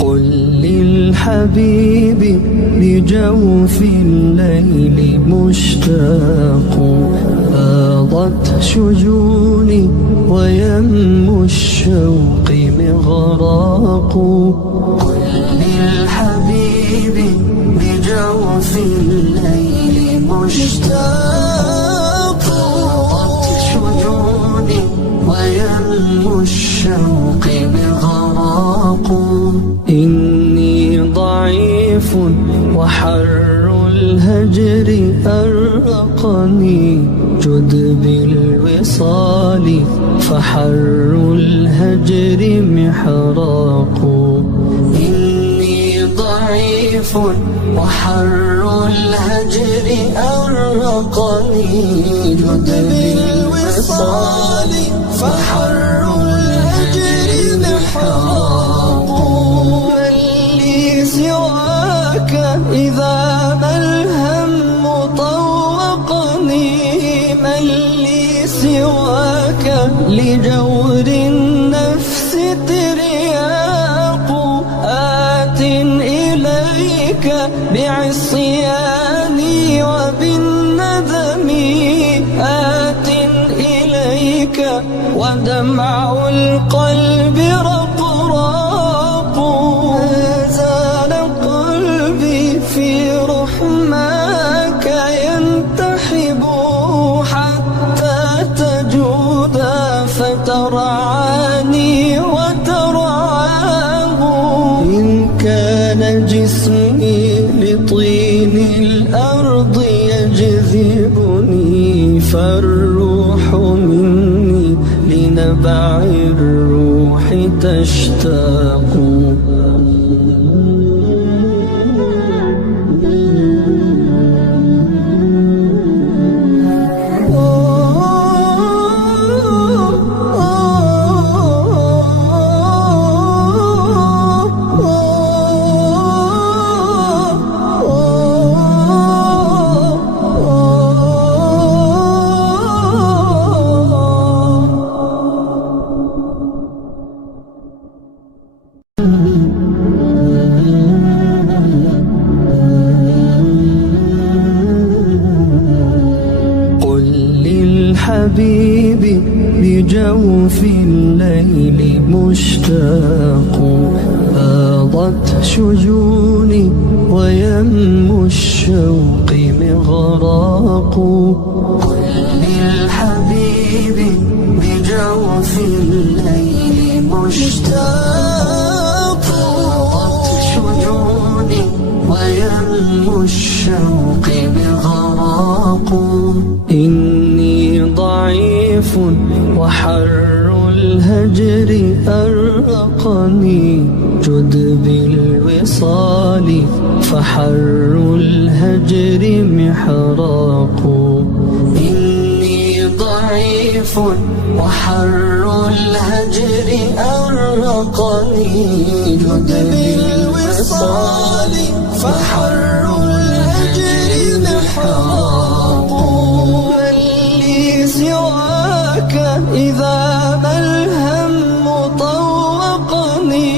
قل للحبيب بجوف الليل مشتاق فاضت شجوني ويم الشوق مغراق. قل للحبيب بجوف الليل مشتاق فاضت شجوني ويم الشوق مغراق. إني ضعيف وحر الهجر أرقني جد بالوصال فحر الهجر محراق. إني ضعيف وحر الهجر أرقني جد بالوصال فحر الهجر محراق. من لي سواك إذا ما الهم طوقني من لي سواك لجور النفس ترياق. آت إليك بعصياني وبالندم آت إليك ودمع القلب رقراق. زال قلبي في رحماك ينتحب حتى تجود فترعاني وترعاه. إن كان جسمي لطين الأرض يجذبني فالروح مني لنبع الروح تشتاق. قل للحبيب بجوف الليل مشتاق فاضت شجوني ويم الشوق مغراق. قل للحبيب بجوف الليل مشتاق فاضت شجوني ويم الشوق مغراق. إني ضعيف وحر الهجر أرقني جد بالوصال فحر الهجر محراق. إني ضعيف وحر الهجر أرقني جد بالوصال فحر الهجر محراق. من لي سواك إذا ما الهم طوقني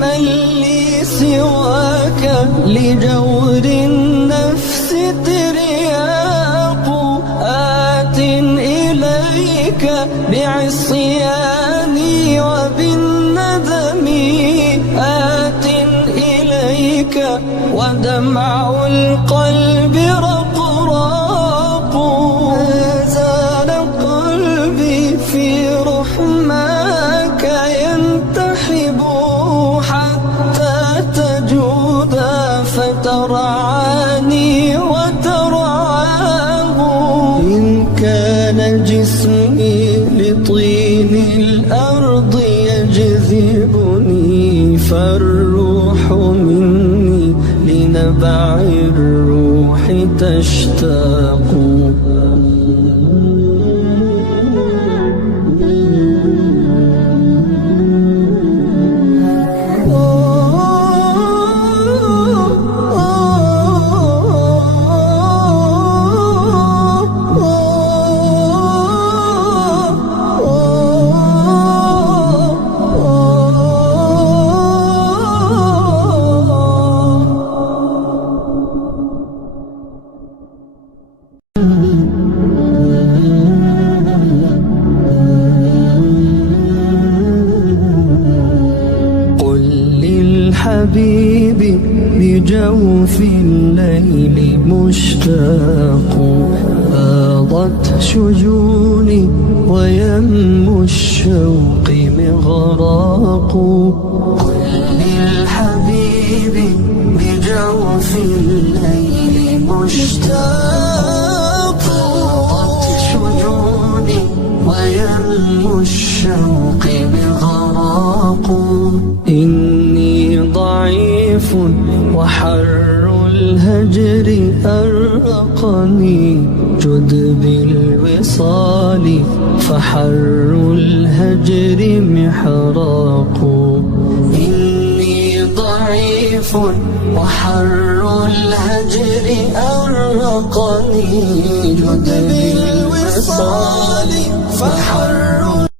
من لي سواك لجور النفس ترياق. آت إليك بعصياني وبالندم آت إليك ودمع القلب رقراق. زال قلبي في رحماك ينتحب حتى تجود فترعاني وترعاه. إن كان جسمي لطين الأرض يجذبني فالروح مني لنبع الروح تشتاق. للحبيب بجوف الليل مشتاق فاضت شجوني ويم الشوق مغراق قل للحبيب بجوف الليل مشتاق فاضت شجوني ويم الشوق مغراق إني ضعيف وحر الهجر أرقني جد بالوصال فحر الهجر محراق إني ضعيف وحر الهجر أرقني جد بالوصال فحر